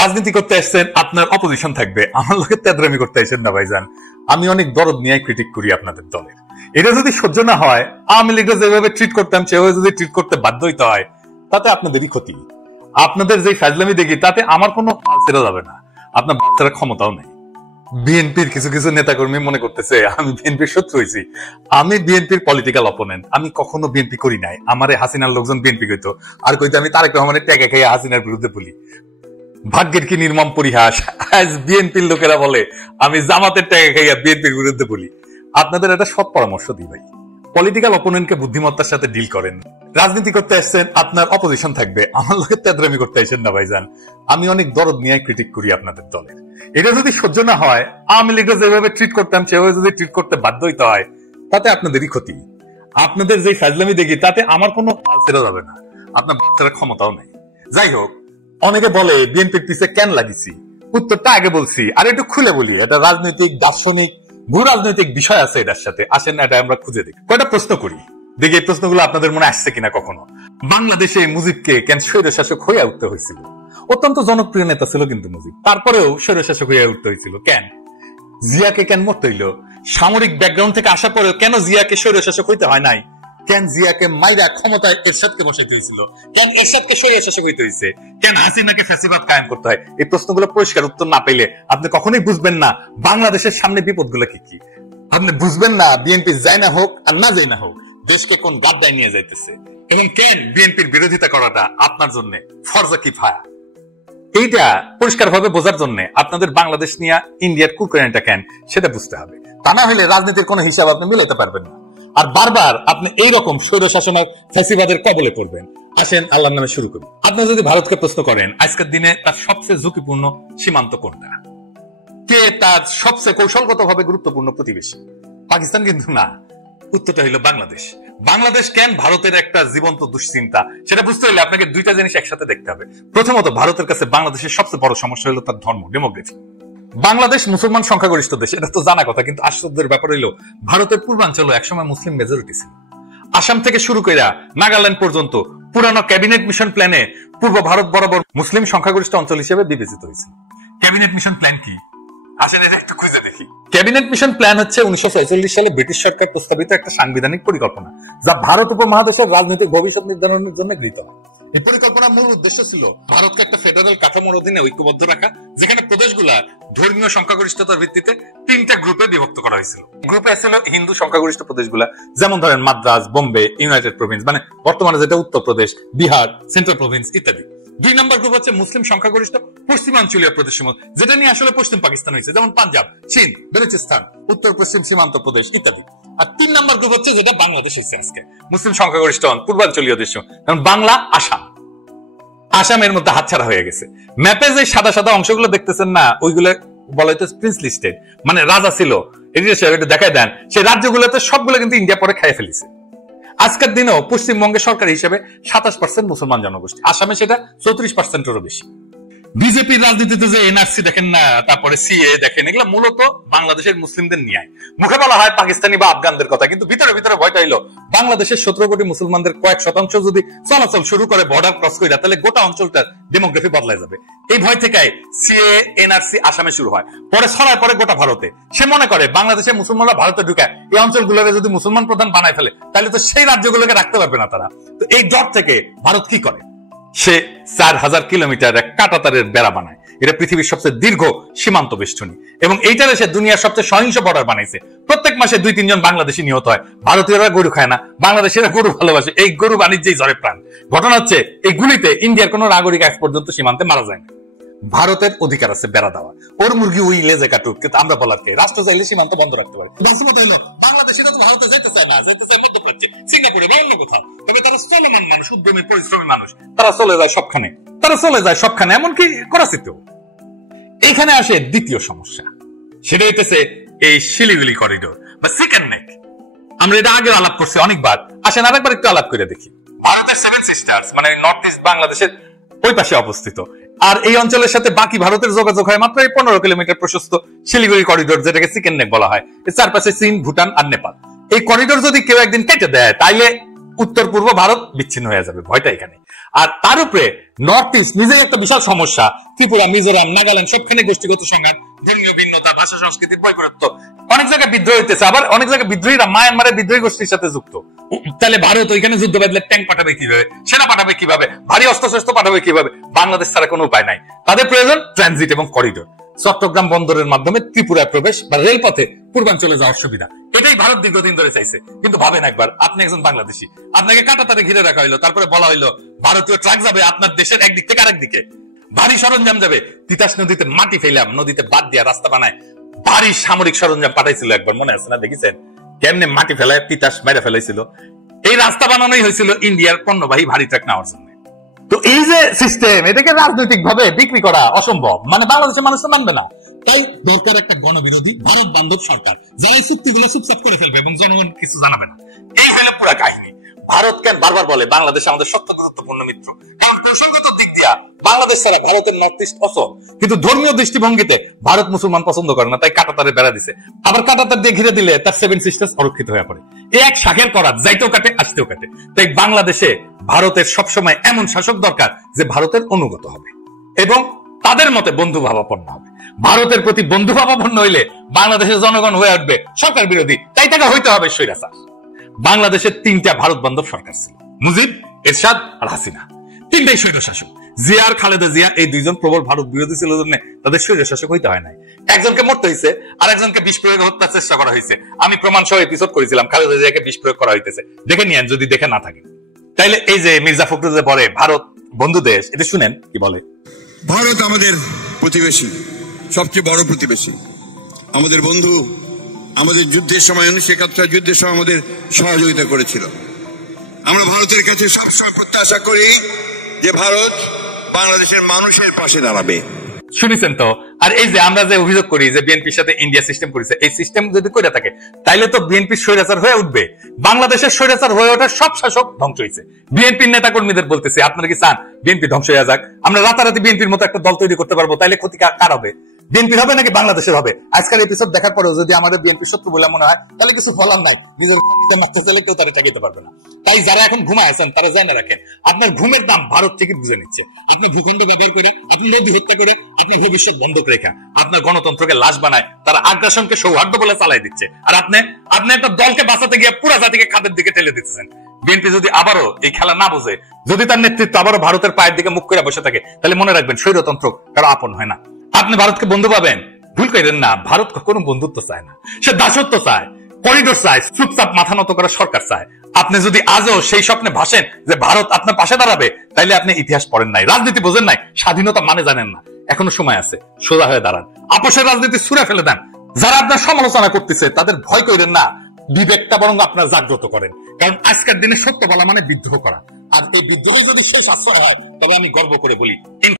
রাজনীতি করতে আসছেন, আপনার অপোজিশন থাকবে, আমার লোকের তেদরামি করতে আসেন না ভাইজান। আমি অনেক দরদ নিয়ে ক্রিটিক করি আপনাদের দলের। এটা যদি সহ্য না হয়, আওয়ামী লীগরা যেভাবে ট্রিট করতাম সেভাবে যদি ট্রিট করতে বাধ্য হইতে হয়, তাতে আপনাদেরই ক্ষতি। আপনাদের যে ফাজলামি দেখি তাতে আমার কোনো ছেড়ে যাবে না, আপনার বাচ্চারা ক্ষমতাও নেই। বিএনপির কিছু কিছু নেতাকর্মী মনে করতেছে আমি বিএনপির শত্রু হয়েছি। আমি বিএনপির পলিটিক্যাল অপোনেন্ট। আমি কখনো বিএনপি করি নাই। আমারে হাসিনার লোকজন বিএনপি কইতো, আর কইতো আমি তারেক রহমানের ট্যাগে খেয়ে হাসিনার বিরুদ্ধে বলি। ভাগ্যের কি নির্মম পরিহাস, আজ বিএনপির লোকেরা বলে আমি জামাতের ট্যাগে খাইয়া বিএনপির বিরুদ্ধে বলি। আপনাদের একটা সৎ পরামর্শ দিই ভাই, পলিটিক্যাল অপোনেন্টকে বুদ্ধিমত্তার সাথে ডিল করেন। রাজনীতি করতে আসছেন, আপনার অপোজিশন থাকবে, আমার লোকের তেদরামি করতে আসেন না ভাইজান। আমি অনেক দরদ নিয়ে ক্রিটিক করি আপনাদের দলের। এটা যদি সহ্য না হয়, আওয়ামী লীগরা যেভাবে ট্রিট করতাম সেভাবে যদি ট্রিট করতে বাধ্য হইতে হয়, তাতে আপনাদেরই ক্ষতি। আপনাদের যে ফাজলামি দেখি তাতে আমার কোনো ছেড়ে যাবে না, আপনার বাচ্চারা ক্ষমতাও নেই। যাই হোক, অনেকে বলে বিএনপির পিছে কেন লাগিছি, উত্তরটা আগে বলছি, আর একটু খুলে বলি। এটা রাজনৈতিক, দার্শনিক, ভূ রাজনৈতিক বিষয় আছে এটার সাথে। আসেন না এটা আমরা খুঁজে দেখি। কয়টা প্রশ্ন করি, দেখি এই প্রশ্নগুলো আপনাদের মনে আসছে কিনা কখনো। বাংলাদেশে মুজিবকে কেন স্বৈরশাসক হয়ে উঠতে হয়েছিল? অত্যন্ত জনপ্রিয় নেতা ছিল কিন্তু মুজিব, তারপরেও স্বৈরশাসক হয়ে উঠতে হয়েছিল কেন? জিয়াকে কেন মরতে হইল? সামরিক ব্যাকগ্রাউন্ড থেকে আসার পরেও কেন জিয়াকে স্বৈরশাসক হইতে হয় নাই? কেন জিয়াকে মাইরা ক্ষমতায় এরশাদকে বসাইতে হয়েছিল? কেন এরশাদকে স্বৈরশাসক হইতে হয়েছে? কেন হাসিনাকে ফ্যাসিবাদ কায়েম করতে হয়? এই প্রশ্নগুলো পরিষ্কার উত্তর না পেলে আপনি কখনোই বুঝবেন না বাংলাদেশের সামনে বিপদগুলো কি কি। আপনি বুঝবেন না বিএনপি যাই না হোক আর না যাই না হোক দেশকে কোন গাড্ডায় নিয়ে যাইতেছে, এবং কেন বিএনপির বিরোধিতা করাটা আপনার জন্য ফরজা কিফায়া। এইটা পরিষ্কার ভাবে বোঝার জন্য আপনাদের বাংলাদেশ নিয়ে ইন্ডিয়ার কুকুরানিটা কেন সেটা বুঝতে হবে। তা না হলে রাজনীতির কোনো হিসাব আপনি মিলাইতে পারবেন না, আর বারবার আপনি এইরকম স্বৈরশাসনের ফ্যাসিবাদের কবলে পড়বেন। আসেন আল্লাহর নামে শুরু করি। আপনি যদি ভারতকে প্রশ্ন করেন আজকের দিনে তার সবচেয়ে ঝুঁকিপূর্ণ সীমান্ত কোনটা, কে তার সবচেয়ে কৌশলগতভাবে গুরুত্বপূর্ণ প্রতিবেশী, পাকিস্তান কিন্তু না। উত্তরটা হলো বাংলাদেশ। বাংলাদেশ কেন ভারতের একটা জীবন্ত দুশ্চিন্তা, সেটা বুঝতে হলে আপনাকে দুইটা জিনিস একসাথে দেখতে হবে। প্রথমত, ভারতের কাছে বাংলাদেশের সবচেয়ে বড় সমস্যা হলো তার ধর্ম, ডেমোগ্রাফি। বাংলাদেশ মুসলমান সংখ্যাগরিষ্ঠ দেশ, এটা তো জানা কথা, কিন্তু আশ্চর্যের ব্যাপার হইলো ভারতের পূর্বাঞ্চল একসময় মুসলিম মেজরিটি ছিল। আসাম থেকে শুরু করে নাগাল্যান্ড পর্যন্ত পুরানো ক্যাবিনেট মিশন প্ল্যানে পূর্ব ভারত বরাবর মুসলিম সংখ্যাগরিষ্ঠ অঞ্চল হিসেবে বিবেচিত হয়েছিল। ক্যাবিনেট মিশন প্ল্যান কি? আসেন এটা একটু খুঁজে দেখি। ক্যাবিনেট মিশন প্ল্যান হচ্ছে 1946 সালে ব্রিটিশ সরকার প্রস্তাবিত একটা সাংবিধানিক পরিকল্পনা, যা ভারত উপমহাদেশের রাজনৈতিক ভবিষ্যৎ নির্ধারণের জন্য গৃহীত হয়। এই পরিকল্পনার মূল উদ্দেশ্য ছিল ভারতকে একটা ফেডারেল কাঠামোর অধীনে ঐক্যবদ্ধ রাখা, যেখানে প্রদেশগুলা ধর্মীয় সংখ্যাগরিষ্ঠতার ভিত্তিতে তিনটা গ্রুপে বিভক্ত করা হয়েছিল। গ্রুপে ছিল হিন্দু সংখ্যাগরিষ্ঠ প্রদেশগুলা, যেমন ধরেন মাদ্রাজ, বোম্বে, ইউনাইটেড প্রভিন্স, মানে বর্তমানে যেটা উত্তরপ্রদেশ, বিহার, সেন্ট্রাল প্রভিন্স ইত্যাদি। 2 নম্বর গ্রুপ হচ্ছে মুসলিম সংখ্যাগরিষ্ঠ পশ্চিমাঞ্চলীয় প্রদেশসমূহ, যেটা নিয়ে আসলে পশ্চিম পাকিস্তান হয়েছে, যেমন পাঞ্জাব, চীন, বেলুচিস্তান, উত্তর পশ্চিম সীমান্ত প্রদেশ ইত্যাদি। আর 3 নম্বর গ্রুপ হচ্ছে যেটা বাংলাদেশ হচ্ছে আজকে, মুসলিম সংখ্যাগরিষ্ঠ পূর্বাঞ্চলীয় দেশ, যেমন বাংলা, আসাম। আসামের মধ্যে হাতছাড়া হয়ে গেছে। ম্যাপে যে সাদা সাদা অংশগুলো দেখতেছেন না, ওইগুলো বলা হইতো প্রিন্সলি স্টেট, মানে রাজা ছিল। এটা দেখায় দেন, সেই রাজ্যগুলোতে সবগুলো কিন্তু ইন্ডিয়া পরে খাইয়ে ফেলেছে। আজকের দিনেও পশ্চিমবঙ্গের সরকার হিসেবে 27% মুসলমান জনগোষ্ঠী, আসামে সেটা 34%-এরও বেশি। বিজেপির রাজনীতিতে যে এনআরসি দেখেন না, তারপরে সিএ দেখেন, এগুলো মূলত বাংলাদেশের মুসলিমদের নিয়ে। মুখে বলা হয় পাকিস্তানি বা আফগানদের কথা, কিন্তু ভিতরে ভিতরে ভয়টা হইলো বাংলাদেশের 17 কোটি মুসলমানদের কয়েক শতাংশ যদি চলাচল শুরু করে বর্ডার ক্রস করে, তাহলে গোটা অঞ্চলটার ডেমোগ্রাফি বদলাই যাবে। এই ভয় থেকে সিএ এনআরসি আসামে শুরু হয়, পরে ছড়ায় পরে গোটা ভারতে। সে মনে করে বাংলাদেশের মুসলমানরা ভারতে ঢুকে এই অঞ্চলগুলোকে যদি মুসলমান প্রধান বানায় ফেলে, তাহলে তো সেই রাজ্যগুলোকে রাখতে পারবে না তারা। তো এই ডট থেকে ভারত কি করে, সে 4000 কিলোমিটার এক কাঁটাতারের বেড়া বানায়। এটা পৃথিবীর সবচেয়ে দীর্ঘ সীমান্ত বেষ্টনী, এবং এইটার এসে দুনিয়ার সবচেয়ে সহিংস বর্ডার বানাইছে। প্রত্যেক মাসে 2-3 জন বাংলাদেশি নিহত হয়। ভারতীয়রা গরু খায় না, বাংলাদেশিরা গরু ভালোবাসে, এই গরু বাণিজ্যেই ঝরে প্রাণ। ঘটনা হচ্ছে এই গুলিতে ইন্ডিয়ার কোন নাগরিক আজ পর্যন্ত সীমান্তে মারা যায় না। ভারতের অধিকার আছে বেড়া দেওয়া, ওর মুরগি উই লেজে কাটুক, কিন্তু আমরা বলার কে? রাষ্ট্র চাইলে সীমান্ত বন্ধ রাখতে পারে। বাংলাদেশিরা তো ভারতে যেতে চায় না, যেতে চায় মধ্যপ্রাচ্যে, সিঙ্গাপুরে বা অন্য কোথাও। তবে তারা চলমান মানুষ, উদ্যমী পরিশ্রমী মানুষ, তারা চলে যায় সবখানে, এমনকি করাচিতেও। এখানে আসে দ্বিতীয় সমস্যা, সেটা হইতেছে এই শিলিগুড়ি করিডোর বা চিকেন নেক। আমরা এটা আগে আলাপ করছি অনেকবার, আসেন আরেকবার একটু আলাপ করে দেখি। ভারতের 7 সিস্টার্স মানে নর্থ ইস্ট বাংলাদেশের ওই পাশে অবস্থিত, আর এই অঞ্চলের সাথে বাকি ভারতের যোগাযোগ হয় মাত্র 15 কিলোমিটার প্রশস্ত শিলিগুড়ি করিডোর, যেটাকে চিকেন নেক বলা হয়। এর চারপাশে চীন, ভুটান আর নেপাল। এই করিডোর যদি কেউ একদিন কেটে দেয়, তাইলে উত্তর পূর্ব ভারত বিচ্ছিন্ন হয়ে যাবে, ভয়টা এখানে। আর তার উপরে নর্থ ইস্ট নিজের একটা বিশাল সমস্যা, ত্রিপুরা, মিজোরাম, নাগাল্যান্ড সবখানে গোষ্ঠীগত সংঘাত, ধর্মীয় ভিন্নতা, ভাষা সংস্কৃতির বৈপরীত্য, অনেক জায়গায় বিদ্রোহ হইতেছে, আবার অনেক জায়গায় বিদ্রোহীরা মায়ানমারের বিদ্রোহী গোষ্ঠীর সাথে যুক্ত। তাহলে ভারত ওইখানে যুদ্ধ বাঁধলে ট্যাঙ্ক পাঠাবে কিভাবে, সেনা পাঠাবে কিভাবে, ভারী অস্ত্রশস্ত্র পাঠাবে কিভাবে? বাংলাদেশ ছাড়া কোনো উপায় নাই। তাদের প্রয়োজন ট্রানজিট এবং করিডোর, চট্টগ্রাম বন্দরের মাধ্যমে ত্রিপুরায় প্রবেশ বা রেলপথে পূর্বাঞ্চলে যাওয়ার সুবিধা। এটাই ভারত দীর্ঘদিন ধরে চাইছে। কিন্তু ভাবেন একবার, আপনি একজন বাংলাদেশী, আপনাকে কাঁটাতারে ঘিরে রাখা হইলো, তারপরে বলা হইলো ভারতীয় ট্রাক যাবে আপনার দেশের একদিক থেকে আরেক দিকে, ভারী সরঞ্জাম যাবে। তিতাস নদীতে মাটি ফেলাম, নদীতে বাদ দিয়া রাস্তা বানায় ভারী সামরিক সরঞ্জাম পাঠাইছিল, একবার মনে আছে না? দেখেছেন কেমনে মাটি ফেলায় তিতাস মেরে ফেলাইছিল? এই রাস্তা বানানোই হয়েছিল ইন্ডিয়ার পণ্যবাহী ভারী ট্রাক নেওয়ার জন্য। তো এই যে সিস্টেম, এটাকে রাজনৈতিক ভাবে বিক্রি করা অসম্ভব, মানে বাংলাদেশের মানুষ মানবে না। তাই দরকার একটা গণবিরোধী ভারত বান্ধব সরকার, যারা এই চুক্তিগুলো চুপচাপ করে ফেলবে এবং জনগণ কিছু জানাবে না। এই হলো পুরো কাহিনী। ভারত কেন বারবার বলে বাংলাদেশ আমাদের সবচেয়ে গুরুত্বপূর্ণ মিত্র, কারণ কৌশলগত দিক দিয়া বাংলাদেশ ছাড়া ভারতের নর্থ ইস্ট অচল। কিন্তু ধর্মীয় দৃষ্টিভঙ্গিতে ভারত মুসলমান পছন্দ করে না, তাই কাঁটাতারে বেড়া দিছে। আবার কাঁটাতার দিয়ে ঘিরে দিলে তার 7 সিস্টার্স অরক্ষিত হয়ে পড়ে। এই এক শাখের করাত, যাইতেও কাটে আসতেও কাটে। তাই বাংলাদেশে ভারতের সবসময় এমন শাসক দরকার যে ভারতের অনুগত হবে এবং তাদের মতে বন্ধু ভাবাপন্ন হবে। ভারতের প্রতি বন্ধু ভাবাপন্ন হইলে বাংলাদেশের জনগণ হয়ে উঠবে সরকার বিরোধী, তাই তাকে হইতে হবে স্বৈরাচার। বাংলাদেশের 3টা ভারত বান্ধব সরকার ছিল, মুজিব, এরশাদ আর হাসিনা। 3টাই স্বৈরশাসক। জিয়া আর খালেদা জিয়া এই 2জন প্রবল ভারত বিরোধী ছিল জন্য তাদের স্বৈরশাসক হইতে হয় নাই। একজনকে মরতে হয়েছে আর একজনকে বিষ প্রয়োগে হত্যার চেষ্টা করা হয়েছে। আমি প্রমাণ সহ এপিসোড করেছিলাম, খালেদা জিয়াকে বিষ প্রয়োগ করা হইতেছে, দেখে নিয়েন যদি দেখে না থাকে। তাইলে এই যে মির্জা ফখরুল যে বলে ভারত বন্ধু দেশ, এটা শুনেন কি বলে। ভারত আমাদের প্রতিবেশী, সবচেয়ে বড় প্রতিবেশী, আমাদের বন্ধু। আমাদের যুদ্ধের সময়, 1971 যুদ্ধের সময় আমাদের সহযোগিতা করেছিল। আমরা ভারতের কাছে সবসময় প্রত্যাশা করি যে ভারত বাংলাদেশের মানুষের পাশে দাঁড়াবে। শুনেছেন তো? আর এই যে আমরা যে অভিযোগ করি যে বিএনপির সাথে ইন্ডিয়া সিস্টেম করেছে, এই সিস্টেম যদি করে থাকে তাইলে তো বিএনপির স্বৈরাচার হয়ে উঠবে। বাংলাদেশের স্বৈরাচার হয়ে ওঠার সব শাসক ধ্বংস হয়েছে। বিএনপির নেতা কর্মীদের বলতেছে, আপনারা কি চান বিএনপি ধ্বংস হয়ে যাক? আমরা রাতারাতি বিএনপির মতো একটা দল তৈরি করতে পারবো, তাইলে ক্ষতি কার হবে? বিএনপির হবে নাকি বাংলাদেশের হবে? আজকের এপিসোড দেখার পরেও যদি আমাদের বিএনপি শত্রু বলে মনে হয়, তাহলে কিছু বলার নাই, নিজের মারতে চাইলে কেউ তারা ঠেকাতে পারবে না। তাই যারা এখন ঘুমায় আছেন তারা জেনে রাখেন, আপনার ঘুমের দাম ভারত থেকে বুঝে নিচ্ছে। আপনি ভূখণ্ড ব্যবহার করে, আপনি নদী হত্যা করে, আপনি ভবিষ্যৎ বন্ধক রেখা আপনার গণতন্ত্রকে লাশ বানায়, তারা আগ্রাসনকে সৌহার্দ্য বলে চালাই দিচ্ছে। আর আপনি একটা দলকে বাঁচাতে গিয়ে পুরা জাতিকে খাদের দিকে ঠেলে দিচ্ছেন। বিএনপি যদি আবারও এই খেলা না বোঝে, যদি তার নেতৃত্ব আবারও ভারতের পায়ের দিকে মুখ করে বসে থাকে, তাহলে মনে রাখবেন স্বৈরতন্ত্র কারো আপন হয় না। আপনি ভারতকে বন্ধু পাবেন, ভুল করেন না। ভারত কোনো বন্ধুত্ব চায় না, সে দাসত্ব চায়, করিডোর চায়, চুপচাপ মাথা নত করা সরকার চায়। আপনি যদি আজও সেই স্বপ্নে ভাসেন যে ভারত আপনার পাশে দাঁড়াবে, তাইলে আপনি ইতিহাস পড়েন নাই, রাজনীতি বোঝেন নাই, স্বাধীনতা মানে জানেন না। এখনো সময় আছে, সোজা হয়ে দাঁড়ান, আপোষের রাজনীতি ছুঁড়ে ফেলে দেন। যারা আপনার সমালোচনা করতেছে তাদের ভয় করেন না, বিবেকটা বরং আপনার জাগ্রত করেন। কারণ আজকের দিনে সত্য বলা মানে বিদ্রোহ করা, আর এই বিদ্রোহ যদি শেষ আশ্রয় হয়, তবে আমি গর্ব করে বলি